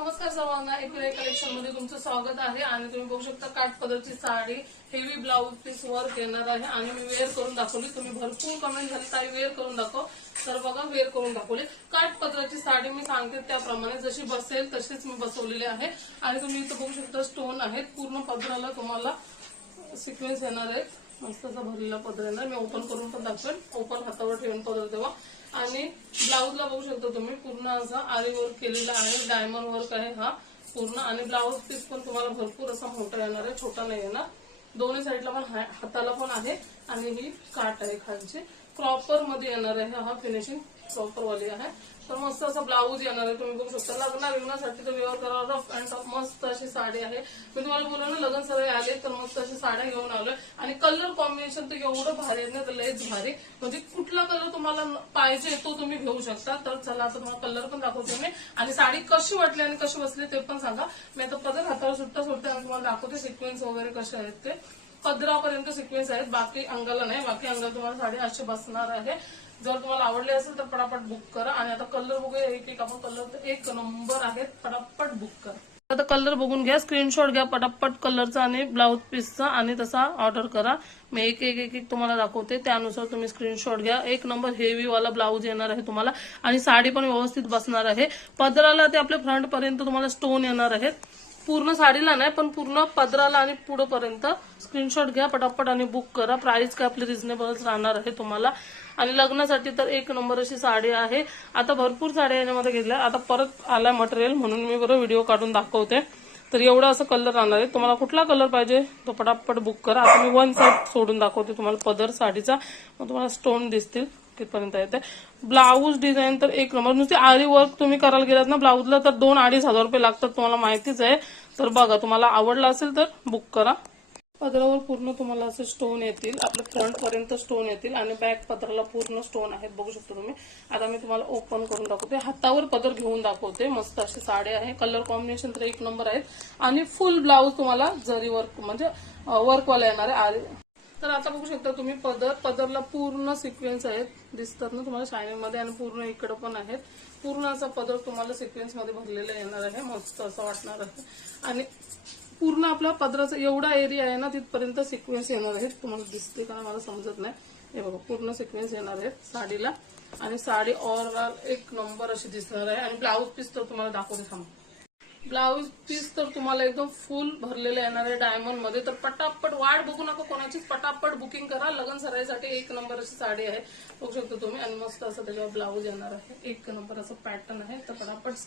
नमस्कार सर्वांना, एकविरा कलेक्शन मध्ये तुमचं स्वागत आहे. आणि तुम्ही बघू शकता काठपदरची sari heavy blouse piece work येणार आहे आणि मी वेअर करून दाखवली. तुम्ही भरपूर कमेंट झाली ताई वेअर करून दाखव, तर बघा वेअर करून दाखवली. काठपदराची साडी मी सांगते त्याप्रमाणे जशी बसेल तशीच मी बसवलेली आहे. आणि तुम्ही इथं बघू शकता स्टोन आहेत. पूर्ण पदराला तुम्हाला सिक्वेन्स येणार आहे. मस्त असा भरलेला पदर येणार. मी ओपन करून पण दाखवेन. ओपन हातावर ठेवून पदर तेव्हा. आणि ब्लाऊजला बघू शकता तुम्ही पूर्ण असा आरी वर्क केलेला आहे. डायमंड वर्क आहे हा पूर्ण. आणि ब्लाऊज पीस पण तुम्हाला भरपूर असा मोठा येणार आहे, छोटा नाही येणार. दोन्ही साईडला पण हाताला पण आहे. आणि ही काट आहे खालची. प्रॉपर मध्ये येणार आहे हा फिनिशिंग प्रॉपर वाली आहे. तर मस्त असा ब्लाऊज येणार आहे. तुम्ही बघू शकता. लग्नासाठी तर वेअर करा. रफ अँड टफ मस्त अशी साडी आहे. मी तुम्हाला बोललो ना लग्न सगळे आले तर मस्त अशी साड्या घेऊन आलोय. आणि कलर कॉम्बिनेशन तर एवढं भारी आहे ना, तर लयच भारी. म्हणजे कुठला कलर तुम्हाला पाहिजे तो तुम्ही घेऊ शकता. तर चला आता तुम्हाला कलर पण दाखवते मी. आणि साडी कशी वाटली आणि कशी बसली ते पण सांगा. मी आता पदर हातावर सुट्टा सोडते आणि तुम्हाला दाखवते सिक्वेन्स वगैरे कसे आहेत ते. पदरापर्यंत सिक्वेन्स आहेत, बाकी अंगाला नाही. बाकी अंगाला तुम्हाला साडी अशी बसणार आहे. जर तुम्हाला आवडली असेल तर पटापट बुक करा. आणि आता कलर बघूया एक एक आपण. कलर एक नंबर आहेत, पटापट बुक करा. आता कलर बघून घ्या, स्क्रीनशॉट घ्या पटापट कलरचा आणि ब्लाऊज पीसचा आणि तसा ऑर्डर करा. मी एक एक एक एक तुम्हाला दाखवते, त्यानुसार तुम्ही स्क्रीनशॉट घ्या. एक नंबर हेवी वाला ब्लाऊज येणार आहे तुम्हाला. आणि साडी पण व्यवस्थित बसणार आहे. पदराला ते आपल्या फ्रंट पर्यंत तुम्हाला स्टोन येणार आहेत. पूर्ण साडीला नाही पण पूर्ण पदराला आणि पुढे पर्यंत. स्क्रीनशॉट घ्या पटापट आणि बुक करा. प्राइस काय आपली रिझनेबलच राहणार आहे तुम्हाला. आणि लग्नासाठी तर एक नंबर अशी साडी आहे. आता भरपूर साड्या याच्यामध्ये घेतल्या. आता परत आलाय मटेरियल म्हणून मी बरं व्हिडिओ काढून दाखवते. तर एवढा असं कलर राहणार आहे. तुम्हाला कुठला कलर पाहिजे तो पटापट बुक करा. आता मी वन साइड सोडून दाखवते तुम्हाला पदर साडीचा. मग तुम्हाला स्टोन दिसतील कितपर्यंत येते. ब्लाऊज डिझाईन तर एक नंबर. नुसते आरी वर्क तुम्ही करायला गेलात ना ब्लाऊजला तर 2-2.5 हजार रुपये लागतात, तुम्हाला माहितीच आहे. तर बघा, तुम्हाला आवडला असेल तर बुक करा. पदरावर पूर्ण तुम्हाला असे स्टोन येतील. आपल्या फ्रंट पर्यंत स्टोन येतील आणि बॅक पदराला पूर्ण स्टोन आहेत, बघू शकता तुम्ही. आता मी तुम्हाला ओपन करून दाखवते. हातावर पदर घेऊन दाखवते. मस्त अशी साडी आहे. कलर कॉम्बिनेशन तर एक नंबर आहेत. आणि फुल ब्लाऊज तुम्हाला जरी वर्क म्हणजे वर्कवाला येणार आहे. तर आता बघू शकता तुम्ही पदरला पूर्ण सिक्वेन्स आहेत, दिसतात ना तुम्हाला शायनिंग मध्ये. आणि पूर्ण इकडे पण आहेत. पूर्ण असा पदर तुम्हाला सिक्वेन्स मध्ये भरलेला येणार आहे. मस्त असं वाटणार आहे. आणि पूर्ण आपला पदराचा एवढा एरिया आहे ना तिथपर्यंत सिक्वेन्स येणार आहेत. तुम्हाला दिसते का मला समजत नाही. हे बघा पूर्ण सिक्वेन्स येणार आहेत साडीला. आणि साडी ओव्हरऑल एक नंबर अशी दिसणार आहे. आणि ब्लाऊज पीस तर तुम्हाला दाखवते थांबा. ब्लाऊज पीस तर तुम्हाला एकदम फुल भरलेले येणार आहे डायमंड मध्ये. तर पटापट वाट बघू नका कोणाचीच, पटापट बुकिंग करा. लग्न सराईसाठी एक नंबर अशी साडी आहे, बघू शकता तुम्ही. आणि मस्त असं त्याच्यावर ब्लाऊज येणार आहे. एक नंबर असं पॅटर्न आहे. तर पटापट